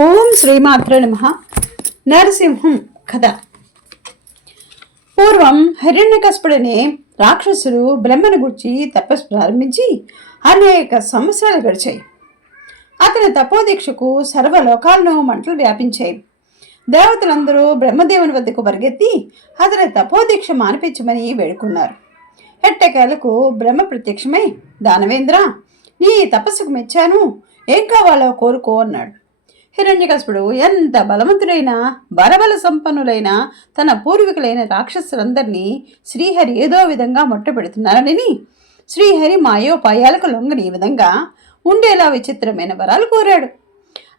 ఓం శ్రీమాత్ర నమ. నరసింహం కథ. పూర్వం హిరణ్యకస్పుడనే రాక్షసుడు బ్రహ్మను గుర్చి తపస్సు ప్రారంభించి అనేక సంవత్సరాలు గడిచాయి. అతని తపోదీక్షకు సర్వలోకాలను మంటలు వ్యాపించాయి. దేవతలందరూ బ్రహ్మదేవుని వద్దకు పరిగెత్తి అతని తపోదీక్ష మానిపించమని వేడుకున్నారు. ఎట్టకేలకు బ్రహ్మ ప్రత్యక్షమై దానవేంద్ర నీ తపస్సుకు మెచ్చాను ఏం కావాలో కోరుకో అన్నాడు. హిరణ్యకశిపుడు ఎంత బలవంతుడైన బలబల సంపన్నులైన తన పూర్వీకులైన రాక్షసులందరినీ శ్రీహరి ఏదో విధంగా మొట్టపెడుతున్నారని శ్రీహరి మాయోపాయాలకు లొంగని విధంగా ఉండేలా విచిత్రమైన వరాలు కోరాడు.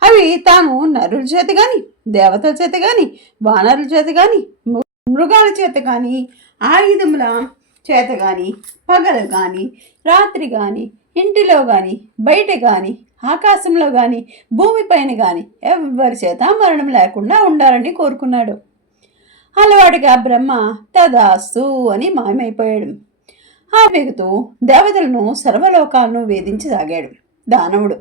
అవి తాను నరుల చేత కానీ దేవతల చేత కానీ వానరుల చేత కానీ మృగాల చేత కానీ ఆయుధముల చేత కానీ పగలు కానీ రాత్రి కానీ ఇంటిలో కానీ బయట కానీ ఆకాశంలో కానీ భూమిపైన కానీ ఎవ్వరి చేత మరణం లేకుండా ఉండాలని కోరుకున్నాడు. అలవాటుగా బ్రహ్మ తదాస్తు అని మాయమైపోయాడు. ఆ వెగుతూ దేవతలను సర్వలోకాలను వేధించసాగాడు దానవుడు.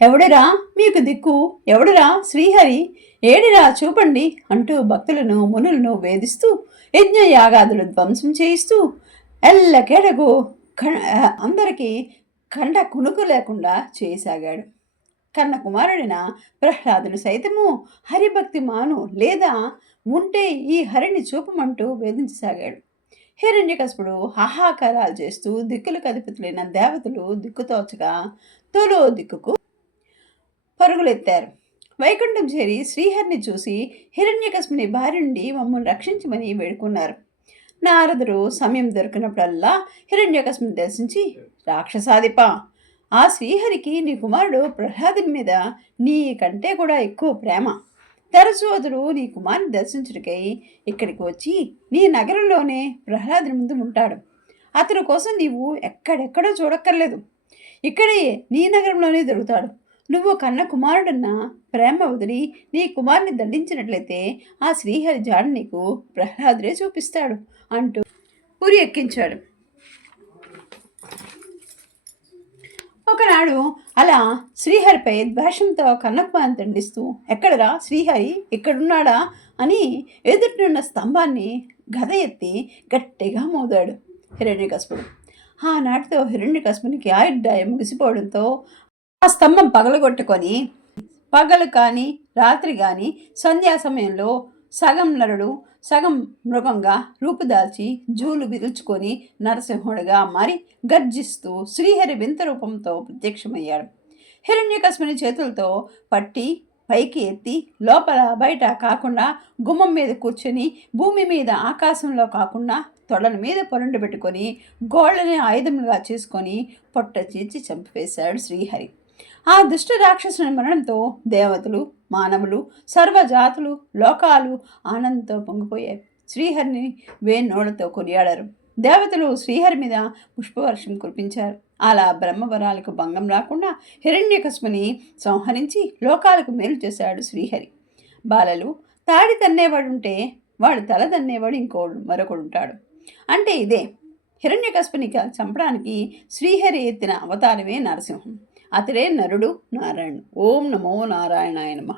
ఎవడిరా మీకు దిక్కు? ఎవడిరా? శ్రీహరి? ఏడిరా? చూపండి అంటూ భక్తులను మునులను వేధిస్తూ యజ్ఞ యాగాదులు ధ్వంసం చేయిస్తూ ఎల్లకేడకు అందరికీ కండ కునుకు లేకుండా చేయసాగాడు కన్న ప్రహ్లాదును సైతము హరిభక్తి మాను లేదా ఉంటే ఈ హరిని చూపమంటూ వేధించసాగాడు. హిరణ్యకసుడు హాహాకారాలు చేస్తూ దిక్కులు కదిపితులైన దేవతలు దిక్కుతోచగా తొలో దిక్కుకు పరుగులెత్తారు. వైకుంఠం చేరి శ్రీహరిని చూసి హిరణ్యకశిపుని భార్య నుండి మమ్మల్ని రక్షించమని వేడుకున్నారు. నారదుడు సమయం దొరికినప్పుడల్లా హిరణ్యకశిపుని దర్శించి రాక్షసాదిప ఆ శ్రీహరికి నీ కుమారుడు ప్రహ్లాదుని మీద నీ కంటే కూడా ఎక్కువ ప్రేమ. తరచూ అతడు నీ కుమారుని దర్శించుడికై ఇక్కడికి వచ్చి నీ నగరంలోనే ప్రహ్లాదుని ముందు ఉంటాడు. అతని కోసం నీవు ఎక్కడెక్కడో చూడక్కర్లేదు. ఇక్కడే నీ నగరంలోనే దొరుకుతాడు. నువ్వు కన్న కుమారుడన్న ప్రేమ వదిలి నీ కుమారుని దండించినట్లయితే ఆ శ్రీహరి జాడ నీకు ప్రహ్లాదుడే చూపిస్తాడు అంటూ ఉరి ఎక్కించాడు. ఒకనాడు అలా శ్రీహరిపై ద్వేషంతో కన్నకుమారిని దండిస్తూ ఎక్కడరా శ్రీహరి? ఎక్కడున్నాడా అని ఎదుటినున్న స్తంభాన్ని గద ఎత్తి గట్టిగా మోదాడు హిరణ్యకశపుడు. ఆనాటితో హిరణ్యకశపునికి ఆయుర్దాయం ముగిసిపోవడంతో ఆ స్తంభం పగలగొట్టుకొని పగలు కానీ రాత్రి కానీ సంధ్యా సమయంలో సగం నరుడు సగం మృగంగా రూపుదాల్చి జూలు విరుచుకొని నరసింహుడిగా మారి గర్జిస్తూ శ్రీహరి వింత రూపంతో ప్రత్యక్షమయ్యాడు. హిరణ్యకశిపుని చేతులతో పట్టి పైకి ఎత్తి లోపల బయట కాకుండా గుమ్మం మీద కూర్చొని భూమి మీద ఆకాశంలో కాకుండా తొడల మీద పొరండు పెట్టుకొని గోళ్ళని ఆయుధములుగా చేసుకొని పొట్ట చీల్చి చంపివేశాడు శ్రీహరి. ఆ దుష్ట రాక్షసుని మరణంతో దేవతలు మానవులు సర్వజాతులు లోకాలు ఆనందంతో పొంగిపోయాయి. శ్రీహరిని వేణోళ్ళతో కొనియాడారు. దేవతలు శ్రీహరి మీద పుష్పవర్షం కురిపించారు. అలా బ్రహ్మవరాలకు భంగం రాకుండా హిరణ్యకస్ముని సంహరించి లోకాలకు మేలు చేశాడు శ్రీహరి. బాలలు తాడి తన్నేవాడుంటే వాడు తల తన్నేవాడు ఇంకోడు మరొకడు ఉంటాడు అంటే ఇదే హిరణ్యకస్పునిక చంపడానికి శ్రీహరి ఎత్తిన అవతారమే నరసింహం. అతడే నరుడు నారాయణ. ఓం నమో నారాయణాయ నమ.